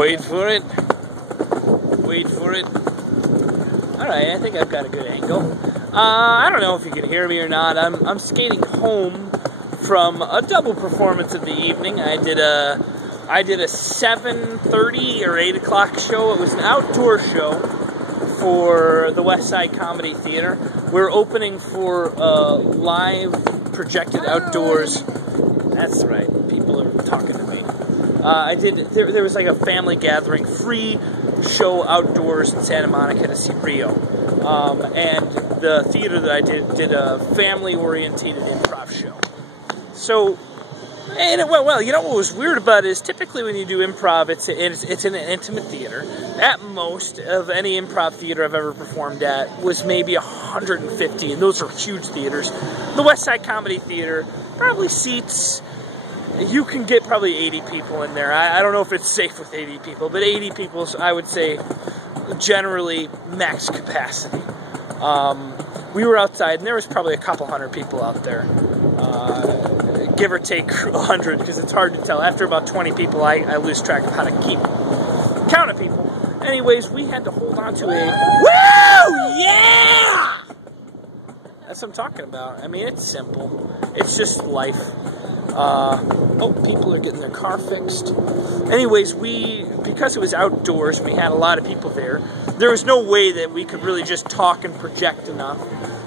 Wait for it. Wait for it. Alright, I think I've got a good angle. I don't know if you can hear me or not. I'm skating home from a double performance of the evening. I did a 7:30 or 8 o'clock show. It was an outdoor show for the West Side Comedy Theater. We're opening for live projected outdoors. That's right. People are talking to me. There was like a family gathering, free show outdoors in Santa Monica to see Rio. And the theater that I did a family-orientated improv show. So, and it went well. You know what was weird about it is typically when you do improv, it's in an intimate theater. At most of any improv theater I've ever performed at was maybe 150, and those are huge theaters. The West Side Comedy Theater probably seats, you can get probably 80 people in there. I don't know if it's safe with 80 people, but 80 people is, I would say, generally max capacity. We were outside, and there was probably a couple hundred people out there. Give or take 100, because it's hard to tell. After about 20 people, I lose track of how to keep count of people. Anyways, we had to hold on to a woo! Yeah! That's what I'm talking about. I mean, it's simple. It's just life. Oh, people are getting their car fixed. Anyways, because it was outdoors, we had a lot of people there. There was no way that we could really just talk and project enough.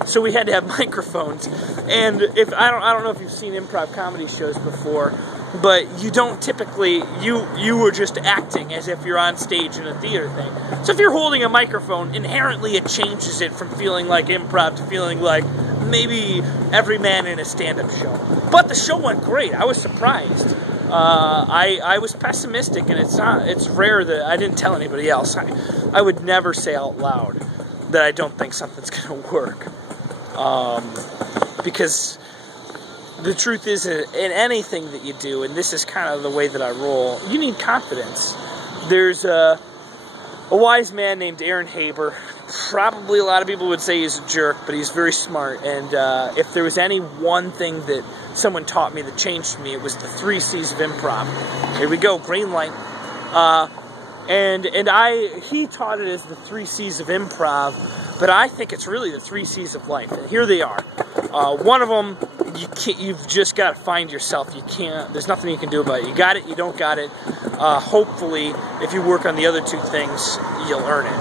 So we had to have microphones. And I don't know if you've seen improv comedy shows before, but you don't typically, you were just acting as if you're on stage in a theater thing. So if you're holding a microphone, inherently it changes it from feeling like improv to feeling like maybe every man in a stand-up show. But the show went great. I was surprised. I was pessimistic, and it's rare that I didn't tell anybody else. I would never say out loud that I don't think something's going to work. Because the truth is, in anything that you do, and this is kind of the way that I roll, you need confidence. There's a wise man named Aaron Haber. Probably a lot of people would say he's a jerk, but he's very smart. And if there was any one thing that someone taught me that changed me, it was the 3 C's of improv. Here we go, green light. He taught it as the 3 C's of improv, but I think it's really the 3 C's of life. And here they are. One of them, you've just got to find yourself. There's nothing you can do about it. You got it, you don't got it. Hopefully, if you work on the other 2 things, you'll earn it.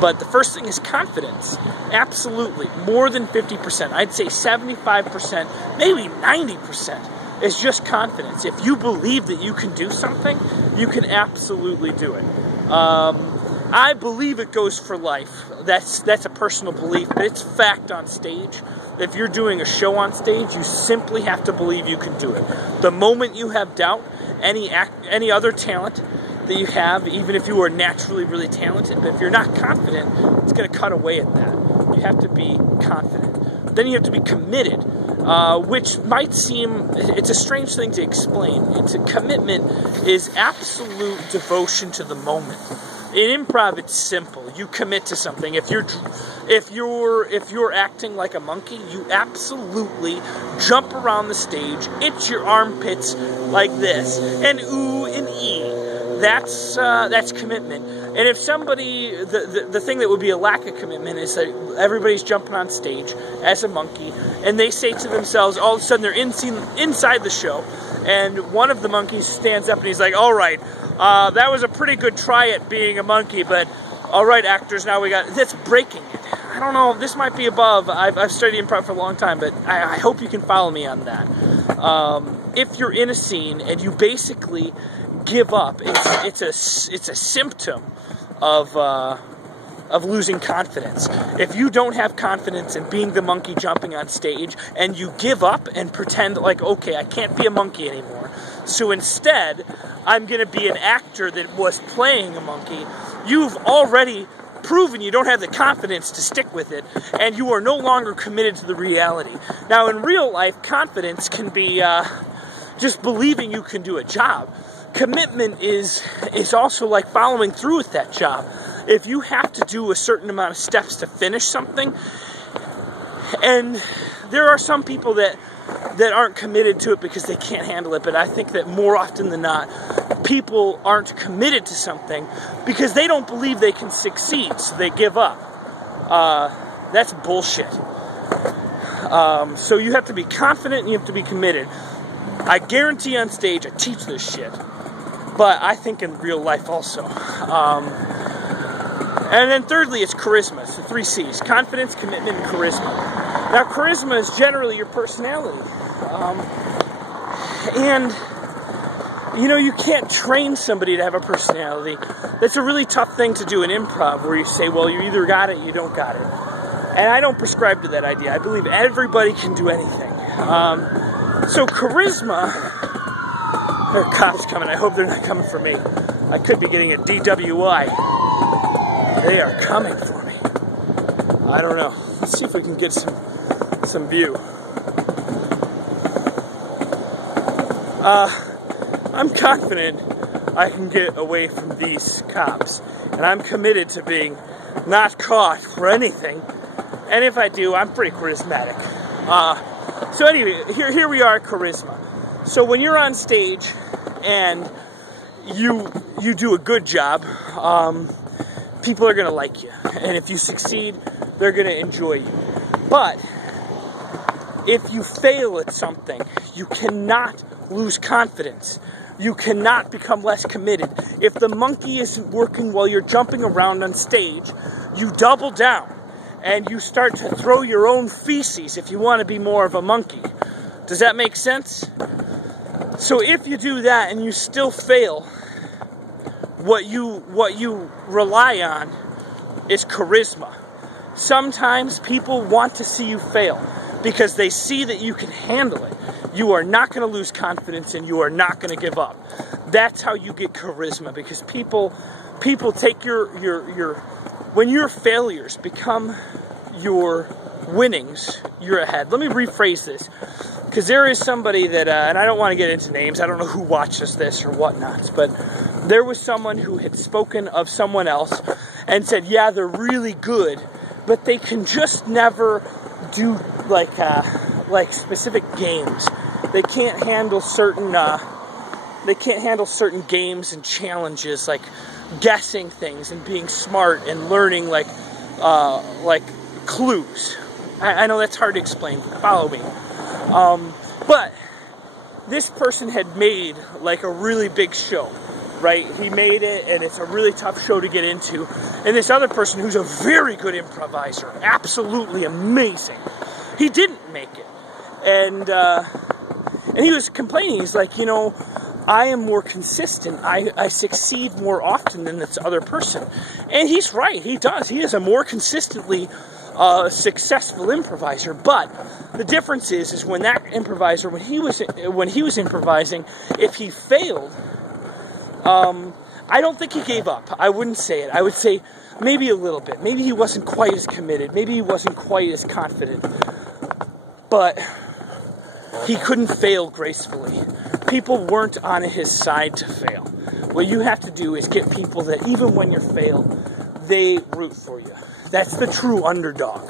But the first thing is confidence. Absolutely. More than 50%. I'd say 75%, maybe 90% is just confidence. If you believe that you can do something, you can absolutely do it. I believe it goes for life. That's a personal belief, but it's fact on stage. If you're doing a show on stage, you simply have to believe you can do it. The moment you have doubt, any other talent that you have, even if you are naturally really talented, but if you're not confident, it's going to cut away at that. You have to be confident. Then you have to be committed, which might seem, it's a strange thing to explain. Commitment is absolute devotion to the moment. In improv, it's simple. You commit to something. If you're acting like a monkey, you absolutely jump around the stage, itch your armpits like this, and ooh and ee. That's commitment. And if somebody, the thing that would be a lack of commitment is that everybody's jumping on stage as a monkey, and they say to themselves, all of a sudden they're inside the show, and one of the monkeys stands up and he's like, all right, that was a pretty good try at being a monkey, but all right, actors, now we got, that's breaking it. I don't know, this might be above. I've studied improv for a long time, but I hope you can follow me on that. If you're in a scene and you basically give up, it's a symptom of losing confidence. If you don't have confidence in being the monkey jumping on stage and you give up and pretend like, okay, I can't be a monkey anymore, so instead I'm going to be an actor that was playing a monkey, you've already proven you don't have the confidence to stick with it, and you are no longer committed to the reality. Now, in real life, confidence can be just believing you can do a job. Commitment is also like following through with that job. If you have to do a certain amount of steps to finish something, and there are some people that aren't committed to it because they can't handle it, but I think that more often than not, people aren't committed to something because they don't believe they can succeed, so they give up. That's bullshit. So you have to be confident and you have to be committed. I guarantee on stage I teach this shit, but I think in real life also. And then thirdly, it's charisma. So 3 C's: confidence, commitment, and charisma. Now, charisma is generally your personality. And, you know, you can't train somebody to have a personality. That's a really tough thing to do in improv, where you say, well, you either got it, you don't got it. And I don't prescribe to that idea. I believe everybody can do anything. So charisma... There are cops coming. I hope they're not coming for me. I could be getting a DWI. They are coming for me. I don't know. Let's see if we can get some view. I'm confident I can get away from these cops. And I'm committed to being not caught for anything. And if I do, I'm pretty charismatic. So anyway, here we are at charisma. So when you're on stage and you do a good job, people are going to like you. And if you succeed, they're going to enjoy you. But if you fail at something, you cannot lose confidence. You cannot become less committed. If the monkey isn't working while you're jumping around on stage, you double down and you start to throw your own feces if you want to be more of a monkey. Does that make sense? So if you do that and you still fail, what you rely on is charisma. Sometimes people want to see you fail because they see that you can handle it. You are not going to lose confidence and you are not going to give up. That's how you get charisma, because people take your when your failures become your winnings, you're ahead. Let me rephrase this, because there is somebody that, and I don't want to get into names, I don't know who watches this or whatnot, but there was someone who had spoken of someone else and said, yeah, they're really good, but they can just never do like specific games. They can't handle certain games and challenges, like guessing things and being smart and learning like clues. I know that's hard to explain. Follow me. But this person had made like a really big show, right? He made it, and it's a really tough show to get into. And this other person, who's a very good improviser, absolutely amazing, he didn't make it. And he was complaining. He's like, you know, I am more consistent. I succeed more often than this other person. And he's right. He does. He is a more consistently successful improviser. But the difference is when that improviser, when he was improvising, if he failed, I don't think he gave up. I wouldn't say it. I would say maybe a little bit. Maybe he wasn't quite as committed. Maybe he wasn't quite as confident. But he couldn't fail gracefully. People weren't on his side to fail. What you have to do is get people that even when you fail, they root for you. That's the true underdog.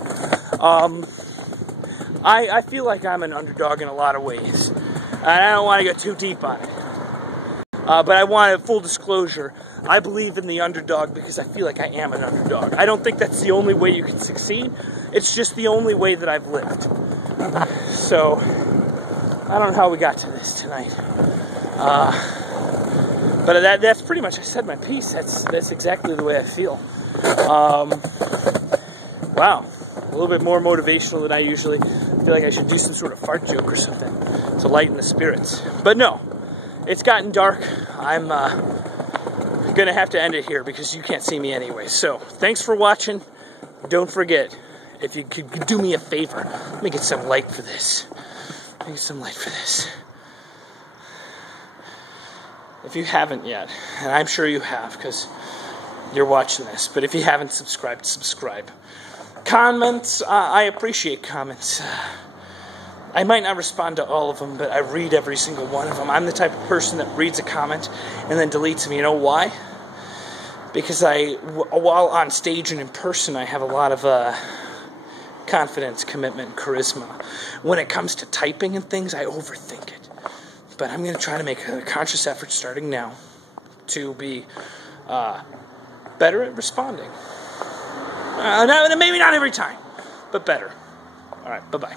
I feel like I'm an underdog in a lot of ways. And I don't want to get too deep on it. But I want full disclosure. I believe in the underdog because I feel like I am an underdog. I don't think that's the only way you can succeed. It's just the only way that I've lived. So, I don't know how we got to this tonight. But that's pretty much, I said my piece. That's exactly the way I feel. Wow. A little bit more motivational than I usually. I feel like I should do some sort of fart joke or something to lighten the spirits. But no. It's gotten dark. I'm going to have to end it here because you can't see me anyway. So, thanks for watching. Don't forget, if you could do me a favor, let me get some light for this. Let me get some light for this. If you haven't yet, and I'm sure you have because you're watching this, but if you haven't subscribed, subscribe. Comments, I appreciate comments. I might not respond to all of them, but I read every single one of them. I'm the type of person that reads a comment and then deletes them. You know why? Because while on stage and in person, I have a lot of confidence, commitment, charisma. When it comes to typing and things, I overthink it. But I'm going to try to make a conscious effort starting now to be better at responding. Maybe not every time, but better. All right, bye-bye.